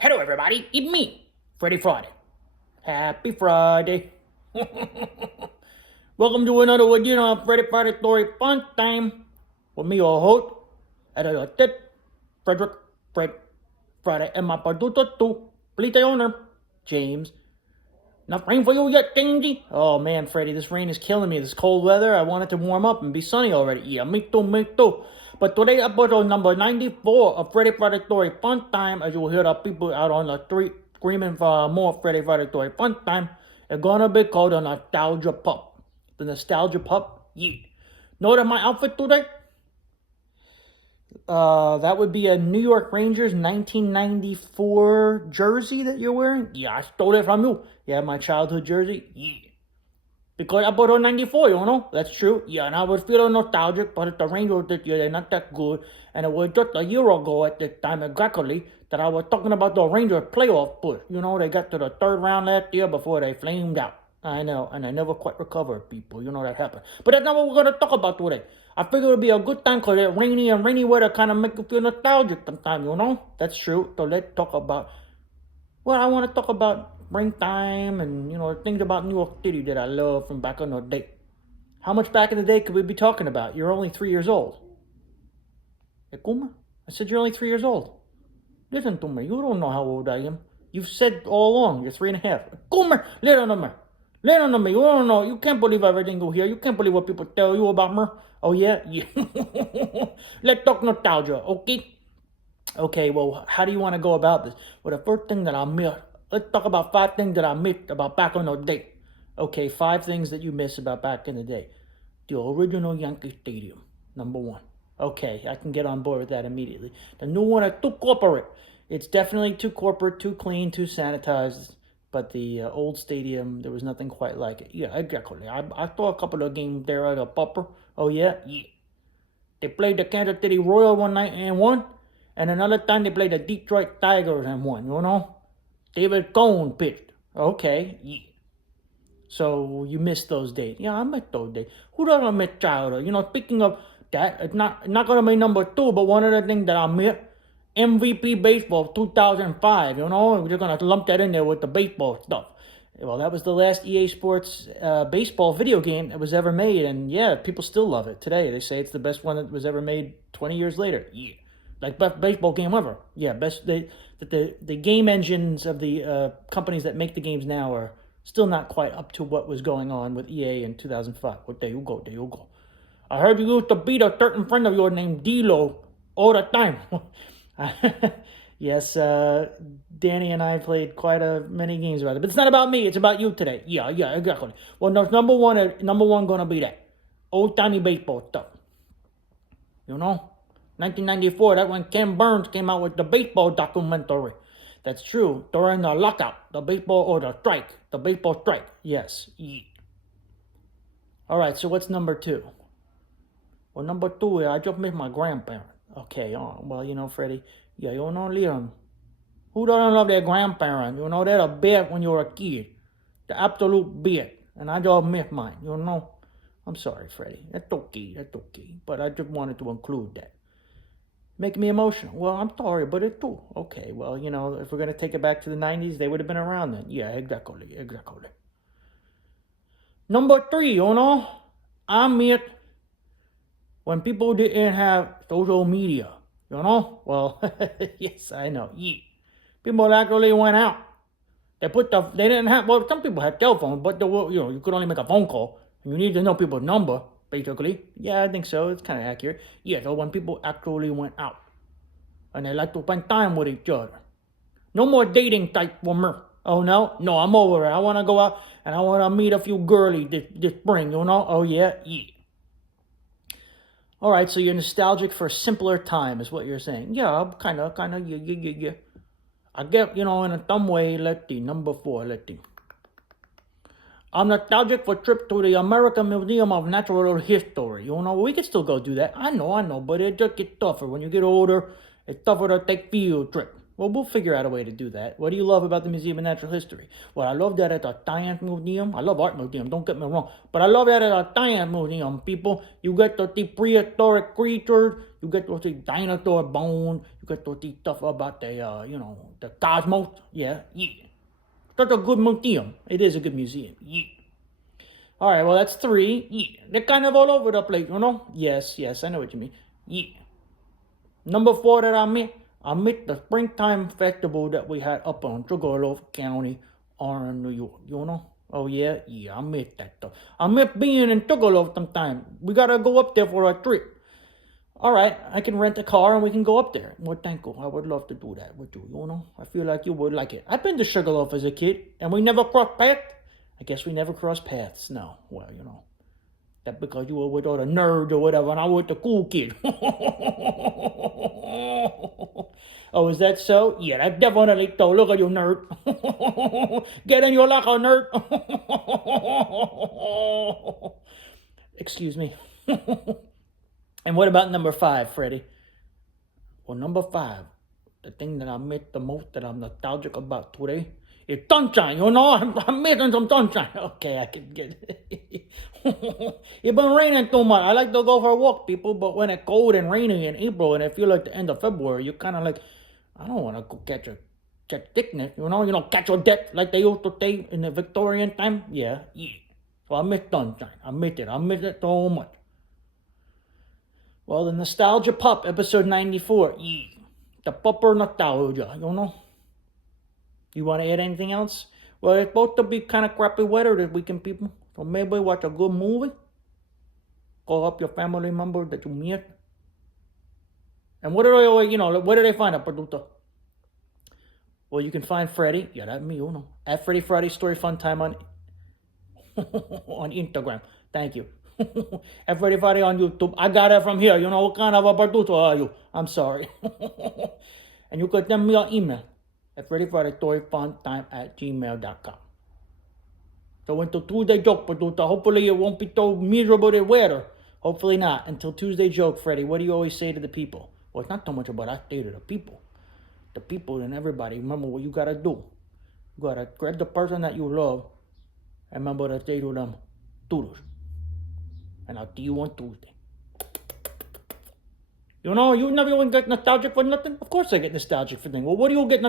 Hello, everybody. It's me, Freddie Friday. Happy Friday. Welcome to another edition of Freddie Friday Story Fun Time. With me, your host, editor Frederick Fred Friday, and my producer too, play owner, James. Not rain for you yet, Jamesy? Oh man, Freddie, this rain is killing me. This cold weather, I want it to warm up and be sunny already. Yeah, me too, me too. But today, episode number 94 of Freddie Friday Story Fun Time, as you will hear the people out on the street screaming for more Freddie Friday Story Fun Time, it's gonna be called a Nostalgia Pup. The Nostalgia Pup? Yeah. Notice my outfit today? That would be a New York Rangers 1994 jersey that you're wearing? Yeah, I stole it from you. Yeah, my childhood jersey? Yeah. Because I bought it in 94, you know? That's true. Yeah, and I was feeling nostalgic, but the Rangers this year, they're not that good. And it was just a year ago at this time exactly that I was talking about the Rangers playoff push. You know, they got to the third round last year before they flamed out. I know, and I never quite recovered, people. You know that happened. But that's not what we're going to talk about today. I figured it would be a good time because it's rainy weather kind of make you feel nostalgic sometimes, you know? That's true. So let's talk about, well, I want to talk about springtime and, you know, things about New York City that I love from back in the day. How much back in the day could we be talking about? You're only 3 years old. Ekuma? I said you're only 3 years old. Listen to me. You don't know how old I am. You've said all along you're 3.5. Ekuma! Listen to me. Listen to me. You don't know. You can't believe everything you hear. You can't believe what people tell you about me. Oh, yeah? Yeah. Let's talk nostalgia, okay? Okay, well, how do you want to go about this? Well, the first thing that I miss, let's talk about 5 things that I missed about back in the day. Okay, 5 things that you miss about back in the day. The original Yankee Stadium, number 1. Okay, I can get on board with that immediately. The new one is too corporate. It's definitely too corporate, too clean, too sanitized. But the old stadium, there was nothing quite like it. Yeah, exactly. I saw a couple of games there at a Popper. Oh, yeah? Yeah. They played the Kansas City Royals one night and won. And another time they played the Detroit Tigers and won, you know? David Cohn pitched. Okay, yeah. So you missed those days. Yeah, I missed those days. Who doesn't miss childhood? You know, speaking of that, it's not going to be number 2, but one of the things that I miss, MVP Baseball 2005, you know? We're going to lump that in there with the baseball stuff. Well, that was the last EA Sports baseball video game that was ever made. And yeah, people still love it today. They say it's the best one that was ever made 20 years later. Yeah. Like best baseball game ever. Yeah, the game engines of the companies that make the games now are still not quite up to what was going on with EA in 2005. Well, there you go, there you go. I heard you used to beat a certain friend of yours named D-Lo all the time. Yes, Danny and I played quite many games about it, but it's not about me. It's about you today. Yeah, exactly. Well, no, number one gonna be that old timey baseball stuff. You know, 1994. That when Ken Burns came out with the baseball documentary. That's true. During the lockout, the baseball strike. Yes. Yeah. All right. So what's number 2? Well, number 2 is I just missed my grandparents. Okay, well, you know, Freddie, yeah, you know, Leon. Who doesn't love their grandparents? You know, they're the best when you're a kid. The absolute best. And I just miss mine, you know. I'm sorry, Freddie. That's okay. But I just wanted to include that. Make me emotional. Well, I'm sorry, but it's true. Okay, well, you know, if we're going to take it back to the 90s, they would have been around then. Yeah, exactly. Number 3, you know, I miss when people didn't have social media, you know? Well, yes, I know. Yeah. People actually went out. They didn't have, well, some people had telephones, but you could only make a phone call. And you need to know people's number, basically. Yeah, I think so. It's kind of accurate. Yeah, so when people actually went out. And they like to spend time with each other. No more dating type for me. Oh, no? No, I'm over it. I want to go out and I want to meet a few girlies this spring, you know? Oh, yeah? Yeah. All right, so you're nostalgic for a simpler time is what you're saying. Yeah, kind of, yeah. I get, you know, in some way, number 4, I'm nostalgic for trip to the American Museum of Natural History. You know, we can still go do that. I know, but it just gets tougher. When you get older, it's tougher to take field trip. Well, we'll figure out a way to do that. What do you love about the Museum of Natural History? Well, I love that at the Science Museum. I love Art Museum, don't get me wrong. But I love that at the Science Museum, people. You get to see prehistoric creatures. You get to see dinosaur bones. You get to see stuff about the cosmos. Yeah. That's a good museum. It is a good museum. Yeah. All right, well, that's 3. Yeah. They're kind of all over the place, Yes, I know what you mean. Yeah. Number 4 that I met the springtime festival that we had up on Sugarloaf County, Orange, New York, Oh, yeah, I met that stuff. I met being in Sugarloaf sometime. We gotta go up there for a trip. All right, I can rent a car and we can go up there. Well, thank you. I would love to do that with you, I feel like you would like it. I've been to Sugarloaf as a kid, and we never crossed paths. I guess we never crossed paths. No, well, That's because you were with all the nerds or whatever, and I was the cool kid. Oh, is that so? Yeah, that's definitely so. Look at you, nerd. Get in your locker, nerd. Excuse me. And what about number 5, Freddie? Well, number 5, the thing that I miss the most that I'm nostalgic about today is sunshine, I'm missing some sunshine. Okay, I can get it. It's been raining too much. I like to go for a walk, people, but when it's cold and rainy in April and it feels like the end of February, you're kind of like, I don't want to go catch sickness, catch a death like they used to say in the Victorian time. Yeah. So I miss sunshine. I miss it so much. Well, the Nostalgia Pup, episode 94. Yeah. The Pupper Nostalgia, You want to add anything else? Well, it's supposed to be kind of crappy weather this weekend, people. So maybe watch a good movie. Call up your family member that you meet. And what do they find a producer? Well, you can find Freddie. Yeah, that's me, At Freddie Friday Story Funtime on on Instagram. Thank you. At Freddie Friday on YouTube. I got it from here. What kind of a producer are you? I'm sorry. And you can send me an email at FreddieFridayStoryFuntime@gmail.com. So until Tuesday joke, producer. Hopefully it won't be so miserable the weather. Hopefully not. Until Tuesday joke, Freddie. What do you always say to the people? Well, it's not so much about I say to the people. The people and everybody, remember what you gotta do. You gotta grab the person that you love and remember to say to them, toodles. And I'll see you on Tuesday. You never even get nostalgic for nothing? Of course I get nostalgic for things. Well, what do you get